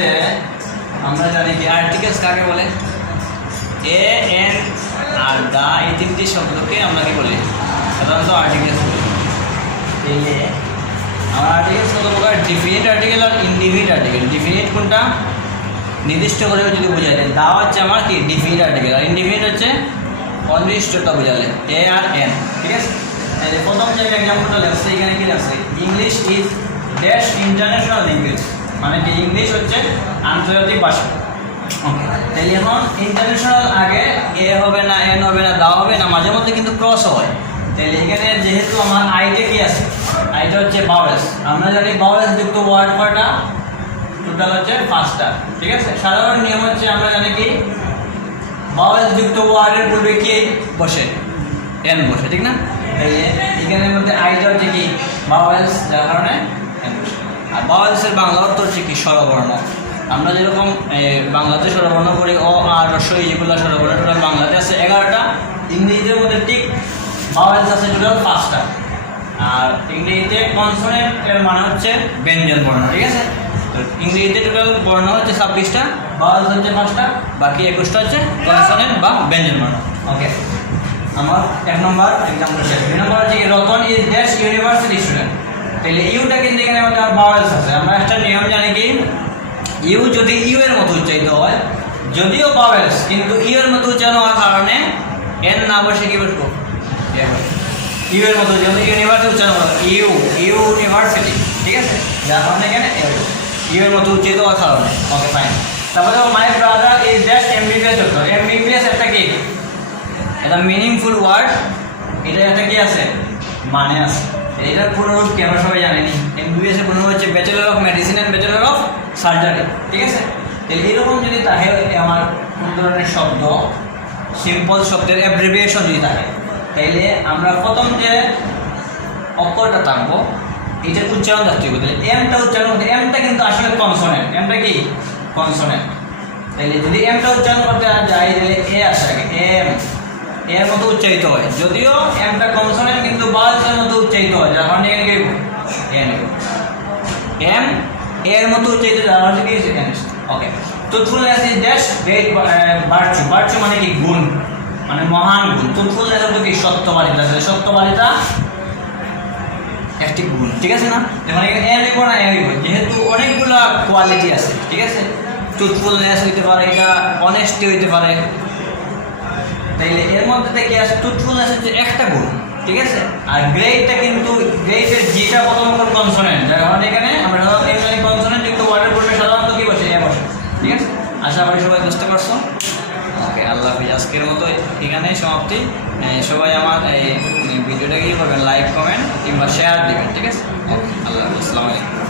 মধ্যে আমরা জানি কি আর্টিকেলস কাকে বলে? এ এন আর দা, এই তিনটি শব্দকে আমরা কি বলি? সাধারণত আর্টিকেলস বলি। তাহলে আমার আর্টিকেলস কত প্রকার? ডিফিনিট আর্টিকেল আর ইনডিফিনিট আর্টিকেল। ডিফিনিট কোনটা? নির্দিষ্ট করে যদি বোঝালে। দা হচ্ছে আমার কি ডিফিনিট আর্টিকেল, আর ইনডিফিনিট হচ্ছে অনির্দিষ্টতা বোঝালে, এ আর এন। ঠিক আছে, তাহলে প্রথম যে এক্সাম্পলটা লেখছে এখানে কি লেখছে? English is dash international language, মানে কি ইংলিশ হচ্ছে আন্তর্জাতিক ভাষা। ওকে, তাহলে এখন ইন্টারন্যাশনাল আগে এ হবে না, এন হবে না, দা হবে না, মাঝে মধ্যে কিন্তু ক্রস হয়। তাহলে এখানে যেহেতু আমার আইতে কি আছে? আইটা হচ্ছে বাওয়েলস। আমরা জানি বাওয়েলস যুক্ত ওয়ার্ড কয়টা? টোটাল হচ্ছে 5টা। ঠিক আছে, সাধারণ নিয়ম হচ্ছে আমরা জানি কি বাওয়েলস যুক্ত ওয়ার্ডের পূর্বে কি বসে? এন বসে, ঠিক না? তাহলে এখানের মধ্যে আইটা হচ্ছে কি বাওয়েলস, যার কারণে এন বসে। আর বাওয়েলসের বাংলা অর্থ হচ্ছে কি স্বরবর্ণ। আমরা যেরকম বাংলাতে স্বরবর্ণ করি অ আর রস্বই, যেগুলো স্বরবর্ণ টোটাল বাংলাতে আছে 11টা, ইংরেজিদের মধ্যে ঠিক বাওয়েলস আছে টোটাল 5টা। আর ইংরেজিতে কনসোনেন্টের মানে হচ্ছে ব্যঞ্জন বর্ণ। ঠিক আছে, তো ইংরেজিতে টোটাল বর্ণ হচ্ছে 26টা, বাওয়েলস হচ্ছে 5টা, বাকি 21টা হচ্ছে কনসোনেন্ট বা ব্যঞ্জন বর্ণ। ওকে, আমার 1 নম্বর এক্সাম্পল শেষ। 2 নম্বর হচ্ছে Ratan is dash university student. তাহলে ইউটা কিন্তু এখানে আমাদের বাওয়েলস আছে। আমরা একটা নিয়ম জানি কি, ইউ যদি ইউ এর মতো উচ্চারিত হয়, যদিও বাওয়েলস কিন্তু ইউ এর মতো উচ্চারণ হওয়ার কারণে এন না বসে কি বসবো? ইউ এর মতো, যেহেতু ইউনিভার্সিটি উচ্চারণ করো ইউ ইউনিভার্সিটি। ঠিক আছে, যার কারণে এখানে ইউ এর মতো উচ্চারিত হওয়ার কারণে। ওকে, ফাইন। তারপরে my brother is dash MBBS doctor. MBBS একটা কি? এটা মিনিংফুল ওয়ার্ড, এটা একটা কি আছে? মানে আছে। এটার পুনরূপ কি আমরা সবাই জানি? এমবিবিএস এর পুনরূপ হচ্ছে bachelor of medicine and bachelor of surgery. ঠিক আছে, তাহলে এরকম যদি থাকে আমার কোন ধরনের শব্দ, সিম্পল শব্দের অ্যাব্রিভিয়েশন যদি থাকে, তাইলে আমরা প্রথম যে অক্ষরটা থাকবো এটার উচ্চারণ থাকতে হবে। তাহলে এমটা উচ্চারণ করতে, এমটা কিন্তু আসলে কনসোনেন্ট। এমটা কি কনসোনেন্ট। তাইলে যদি এমটা উচ্চারণ করতে যাই তাহলে এ আসে আগে, এম এর মতো উচ্চারিত হয়, যদিও এমটা কনসোনেন্ট কিন্তু বাওয়েলসের মতো উচ্চারিত হয়, যার কারণে এখানে এম এর মতো উচ্চারিত, যার কারণে কি N. Okay, truthfulness is dash great virtue. Virtue মানে কি গুণ, মানে মহান গুণ। ট্রুথফুলনেস হচ্ছে কি সত্যবাদিতা। সত্যবাদিতা একটি গুণ। ঠিক আছে না? এখন এখানে এ লিখবো না এ লিখবো, যেহেতু অনেকগুলো কোয়ালিটি আছে। ঠিক আছে, ট্রুথফুলনেস হইতে পারে, এটা অনেস্টি হইতে পারে। তাইলে এর মধ্যে থেকে আসে ট্রুথফুলনেস হচ্ছে একটা গুণ। ঠিক আছে, আর গ্রেটটা কিন্তু গ্রেটের জিটা প্রথম কনসোনেন্ট, যার কারণে এখানে আমরা কনসোনেন্ট যুক্ত ওয়ার্ডের পূর্বে সাধারণত কি বসে? এ বসে। ঠিক আছে, আশা করি সবাই বুঝতে পারছো। ওকে, আল্লাহ হাফিজ। আজকের মতো এখানেই সমাপ্তি। সবাই আমার এই ভিডিওটা কি করবেন? লাইক, কমেন্ট কিংবা শেয়ার দিবেন। ঠিক আছে, ওকে, আল্লাহ হাফিজ, আসসালামু আলাইকুম।